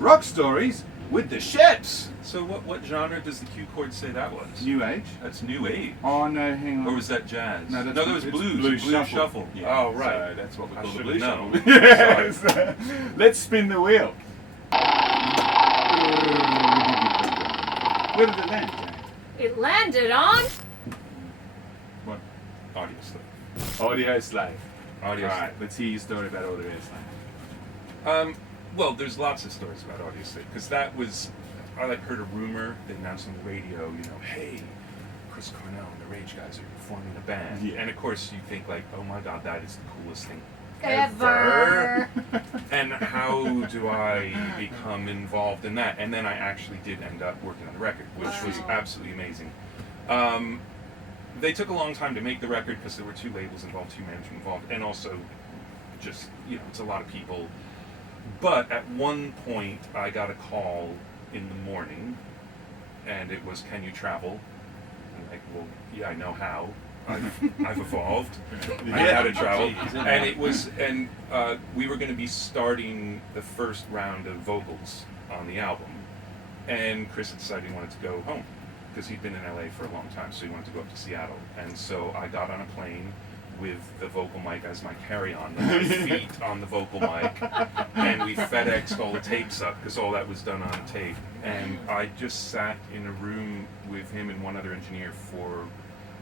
Rock Stories with the Scheps. So what genre does the cue chord say that was? New Age. That's New Age. Oh no, hang on. Or was that jazz? No, that was blues. Blues shuffle. Yeah. Oh, right. So that's what we I call the should blues have shuffle. known. Yes. Let's spin the wheel. Where did it land, Jane? It landed on... What? Audio Slave. Audio Slave. Audio All Slave. right, let's hear your story about Audio Slave. Well, there's lots of stories about Audio Slave because that was, I heard a rumor they announced on the radio, hey, Chris Cornell and the Rage guys are forming a band. Yeah. And of course you think oh my God, that is the coolest thing Ever. And how do I become involved in that? And then I actually did end up working on the record, which was absolutely amazing. They took a long time to make the record because there were 2 labels involved, 2 management involved, and also just, it's a lot of people. But at one point, I got a call in the morning, and it was, "Can you travel?" I'm well, yeah, I know how. I've evolved. I know how to travel. And it was, we were going to be starting the first round of vocals on the album. And Chris had decided he wanted to go home because he'd been in LA for a long time, so he wanted to go up to Seattle. And so I got on a plane with the vocal mic as my carry-on, my feet on the vocal mic, and we FedExed all the tapes up because all that was done on tape. And I just sat in a room with him and one other engineer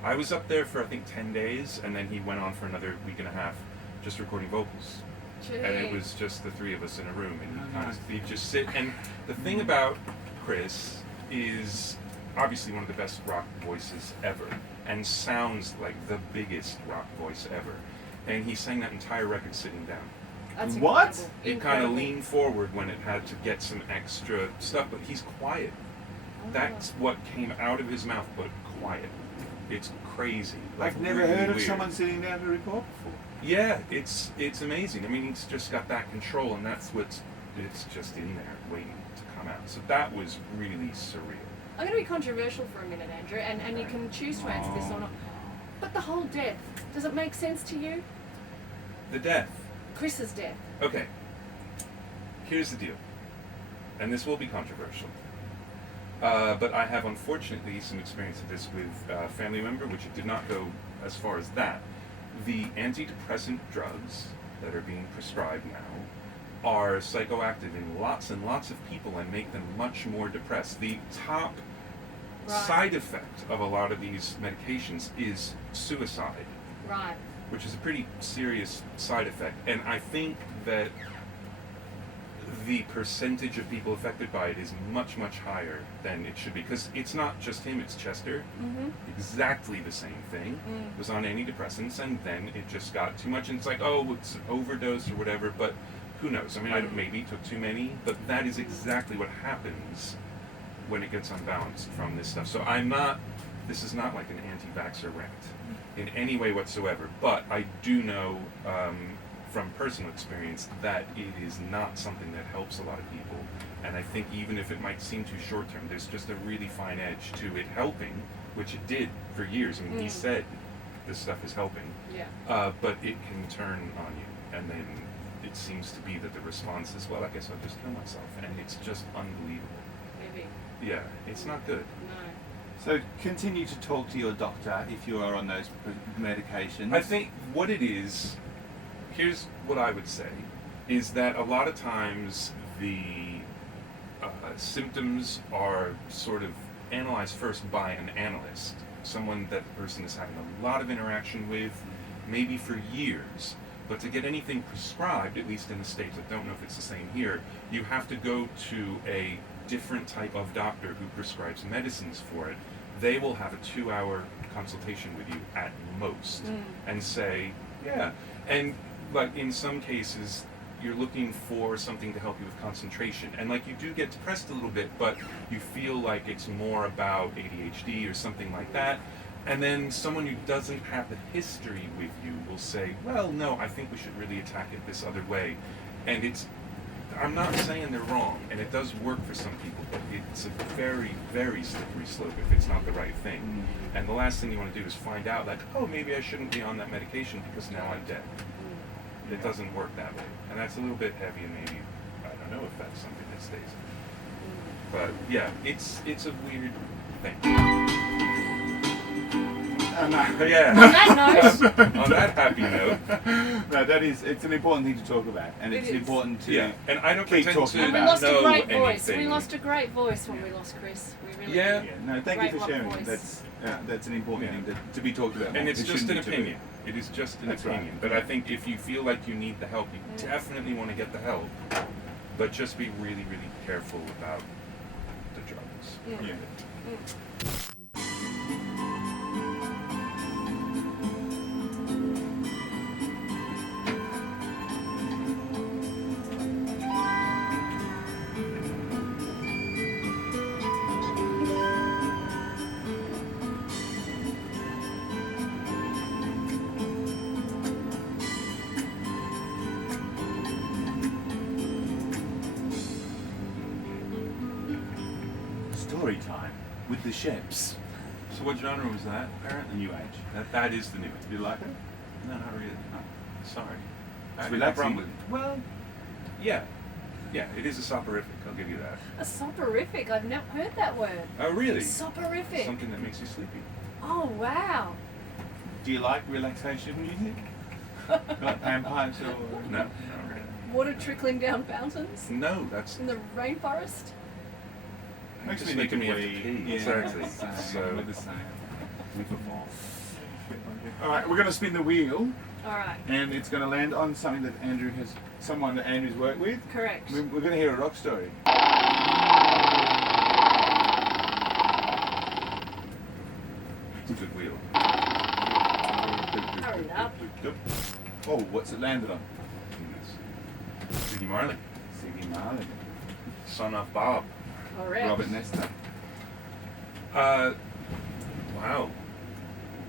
I was up there for I think 10 days, and then he went on for another week and a half just recording vocals. Jeez. And it was just the 3 of us in a room, and he'd just sit. And the thing about Chris is obviously one of the best rock voices ever, and sounds like the biggest rock voice ever. And he sang that entire record sitting down. That's What? incredible. He kind of leaned forward when it had to get some extra stuff, but he's quiet. That's what came out of his mouth, but quiet. It's crazy. I've never really heard of weird. someone sitting down to record before. Yeah, it's amazing. I mean, he's just got that control, and it's just in there waiting to come out. So that was really surreal. I'm going to be controversial for a minute, Andrew, and you can choose to answer this or not. But the whole death, does it make sense to you? The death. Chris's death. Okay. Here's the deal, and this will be controversial. But I have, unfortunately, some experience of this with a family member, which it did not go as far as that. The antidepressant drugs that are being prescribed now are psychoactive in lots and lots of people and make them much more depressed. The top side effect of a lot of these medications is suicide, Right. which is a pretty serious side effect. And I think that the percentage of people affected by it is much, much higher than it should be. Because it's not just him, it's Chester. Mm-hmm. Exactly the same thing. Was on antidepressants, and then it just got too much, and it's like, oh, it's an overdose or whatever, but who knows? I mean, maybe he took too many, but that is exactly what happens when it gets unbalanced from this stuff. So this is not like an anti-vaxxer rant in any way whatsoever, but I do know from personal experience that it is not something that helps a lot of people. And I think even if it might seem too short term, there's just a really fine edge to it helping, which it did for years. I mean, he said this stuff is helping, but it can turn on you. And then it seems to be that the response is, well, I guess I'll just kill myself. And it's just unbelievable. Maybe. Yeah, it's not good. No. So continue to talk to your doctor if you are on those medications. I think what it is, here's what I would say, is that a lot of times the symptoms are sort of analyzed first by an analyst, someone that the person is having a lot of interaction with, maybe for years. But to get anything prescribed, at least in the States, I don't know if it's the same here, you have to go to a different type of doctor who prescribes medicines for it. They will have a 2-hour consultation with you at most and say, yeah. And like in some cases, you're looking for something to help you with concentration. And like you do get depressed a little bit, but you feel like it's more about ADHD or something like that. And then someone who doesn't have the history with you will say, well, no, I think we should really attack it this other way. And I'm not saying they're wrong, and it does work for some people, but it's a very, very slippery slope if it's not the right thing. And the last thing you want to do is find out, like, oh, maybe I shouldn't be on that medication because now I'm dead. It doesn't work that way. And that's a little bit heavy, and maybe, I don't don't know if that's something that stays. But yeah, it's a weird thing. Yeah. On that note, On that happy note. No, it's an important thing to talk about, and It it's is. important to Yeah, and I don't keep pretend talking to and we about lost a know great voice. anything. We lost a great voice when we lost Chris. We really Yeah. did. Yeah, no, thank you Great for sharing. voice. That's an important Yeah. thing to be talked about. And more. it's It just an shouldn't be opinion. It is just an That's right. opinion. But I think if you feel like you need the help, you definitely want to get the help. But just be really, really careful about the drugs. Mm. Yeah. Story time with the Scheps. So what genre was that? The Apparently, New Age. that is the new. You like it? No, not really. Oh. Sorry. It's No relaxing. problem. Well, yeah, it is a soporific. I'll give you that. A soporific. I've never heard that word. Oh, really? Soporific. Something that makes you sleepy. Oh wow. Do you like relaxation music? Like panpipes or? No, not really. Water trickling down fountains No, that's in the rainforest. Makes just me making me have to wee. pee. Yeah, Exactly. Same, So we're the same. We've evolved. All right, we're going to spin the wheel, All right. and it's going to land on something that someone that Andrew's worked with. Correct. We're going to hear a rock story. it's a good wheel. Hurry up. Oh, what's it landed on? Ziggy Marley, Ziggy Marley, son of Bob. Correct. Robert Nesta. Wow.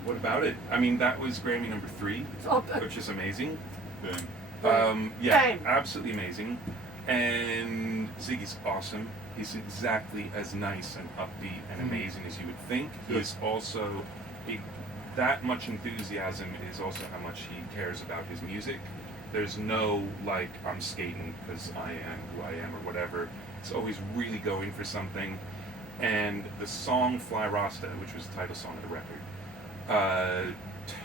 What about it? I mean, that was Grammy number 3, Oh, which is amazing. Boom. Yeah, Bang. absolutely amazing. And Ziggy's awesome. He's exactly as nice and upbeat and amazing as you would think. He's also that much enthusiasm is also how much he cares about his music. There's no like I'm skating because I am who I am or whatever. It's always really going for something. And the song Fly Rasta, which was the title song of the record,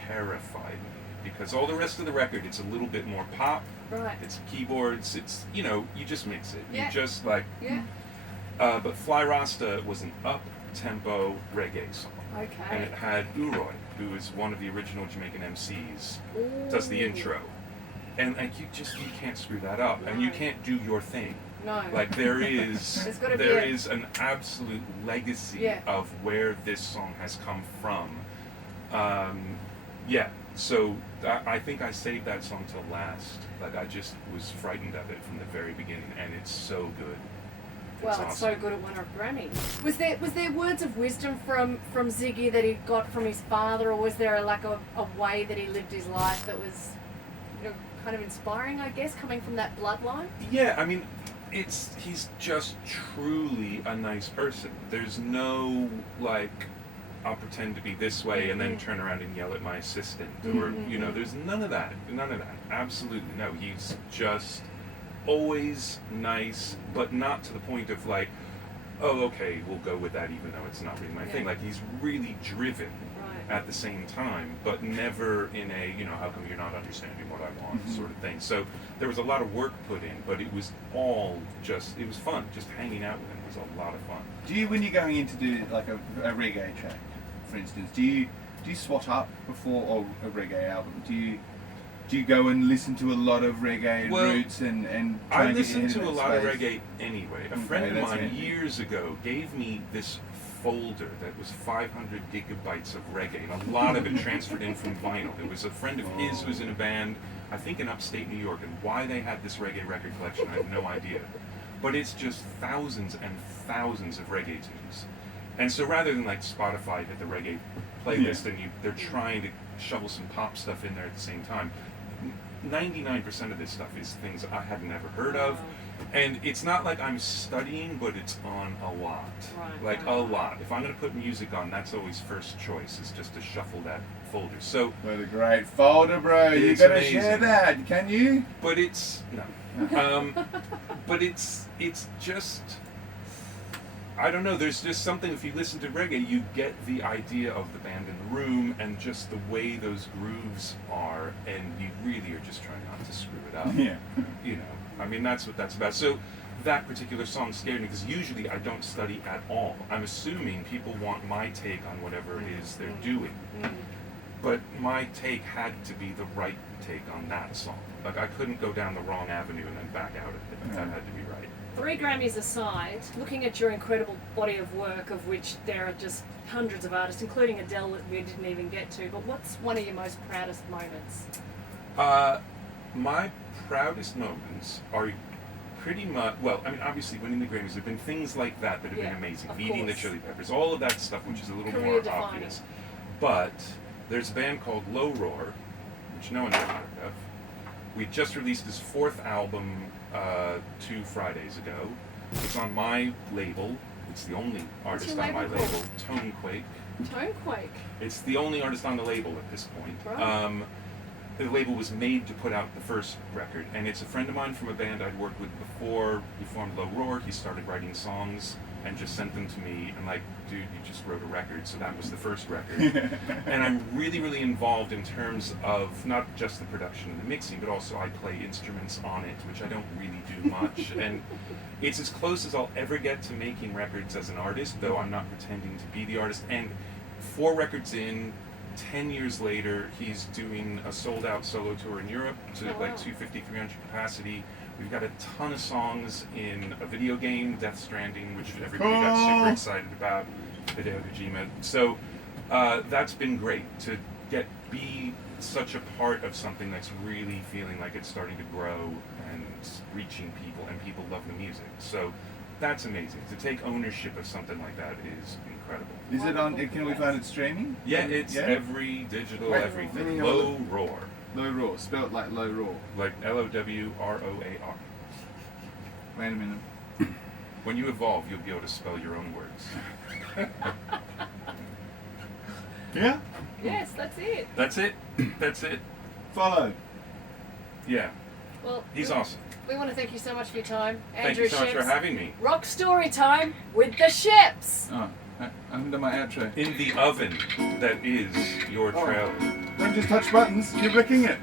terrified me because all the rest of the record it's a little bit more pop. Right. It's keyboards. It's you just mix it. Yeah. You just like. Yeah. But Fly Rasta was an up-tempo reggae song, and Okay. it had Uroy, who is one of the original Jamaican MCs, Ooh. does the intro, and like you can't screw that up, and you No. can't do your thing. No. Like there is There's gotta be there a- is an absolute legacy Yeah. of where this song has come from. Yeah, so I think I saved that song till last. Like I just was frightened of it from the very beginning, and it's so good. Well, it's so awesome. good it won a Grammy. Was there words of wisdom from Ziggy that he got from his father, or was there a way that he lived his life that was, kind of inspiring? I guess coming from that bloodline. Yeah, I mean, he's just truly a nice person. There's no like, I'll pretend to be this way and then turn around and yell at my assistant, or there's none of that. None of that. Absolutely no. He's just always nice, but not to the point of like, oh, okay, we'll go with that, even though it's not really my thing. Yeah. Like he's really driven Right. at the same time, but never in a how come you're not understanding what I want sort of thing. So there was a lot of work put in, but it was all it was fun. Just hanging out with him was a lot of fun. Do you, when you're going in to do like a reggae track, for instance, do you swat up before or a reggae album? Do you go and listen to a lot of reggae Well, roots and try I and get your listen head to in a that lot of space? reggae anyway. A Okay, friend of that's mine handy. years ago gave me this folder that was 500 gigabytes of reggae, and a lot of it transferred in from vinyl. It was a friend of his who was in a band, I think in upstate New York, and why they had this reggae record collection, I have no idea. But it's just thousands and thousands of reggae tunes. And so rather than like Spotify hit the reggae playlist and they're trying to shovel some pop stuff in there at the same time, 99% of this stuff is things I had never heard of. And it's not like I'm studying, but it's on a lot. Right, Like right. a lot. If I'm going to put music on, that's always first choice, is just to shuffle that folder. So, What a great folder, bro. You It's gotta amazing. share that, can you? but it's, no. But it's just, I don't know, there's just something, if you listen to reggae, you get the idea of the band in the room and just the way those grooves are, and you really are just trying not to screw it up. Yeah. You know, I mean, that's what that's about. So that particular song scared me because usually I don't study at all. I'm assuming people want my take on whatever it is they're doing. But my take had to be the right take on that song. Like, I couldn't go down the wrong avenue and then back out of it. That had to be right. 3 Grammys aside, looking at your incredible body of work, of which there are just hundreds of artists, including Adele that we didn't even get to, but what's one of your most proudest moments? My proudest moments are pretty much, well, I mean, obviously winning the Grammys, there have been things like that that have been amazing. Of Meeting the course. Chili Peppers, all of that stuff, which is a little Career more defining. obvious. But there's a band called Low Roar, which no one's ever heard of. We just released his 4th album 2 Fridays ago. It's on my label. It's the only artist your on my label label, Tonequake. Tonequake. It's the only artist on the label at this point. Right. The label was made to put out the first record, and it's a friend of mine from a band I'd worked with before. He formed Low Roar. He started writing songs and just sent them to me. And like, dude, you just wrote a record, so that was the first record. And I'm really, really involved in terms of not just the production and the mixing, but also I play instruments on it, which I don't really do much. And it's as close as I'll ever get to making records as an artist, though I'm not pretending to be the artist. And 4 records in, 10 years later, he's doing a sold-out solo tour in Europe to like 250, 300 capacity. We've got a ton of songs in a video game, Death Stranding, which everybody got super excited about, Hideo Kojima. So that's been great to be such a part of something that's really feeling like it's starting to grow and reaching people, and people love the music. So that's amazing. To take ownership of something like that is incredible. Is it on? Can we find it streaming? Yeah, it's every digital, Wait, everything. let me have a Low look. Roar. Low Roar, spelled like Low Roar. Like Lowroar. Wait a minute. When you evolve, you'll be able to spell your own words. Yeah? Yes, that's it. That's it. That's it. Follow. Yeah, Well, he's awesome. we want to thank you so much for your time. Thank Andrew you so much for Scheps. having me. Rock story time with the Scheps. Oh, I haven't done my outro. In the oven that is your trailer. Don't just touch buttons, you're wrecking it.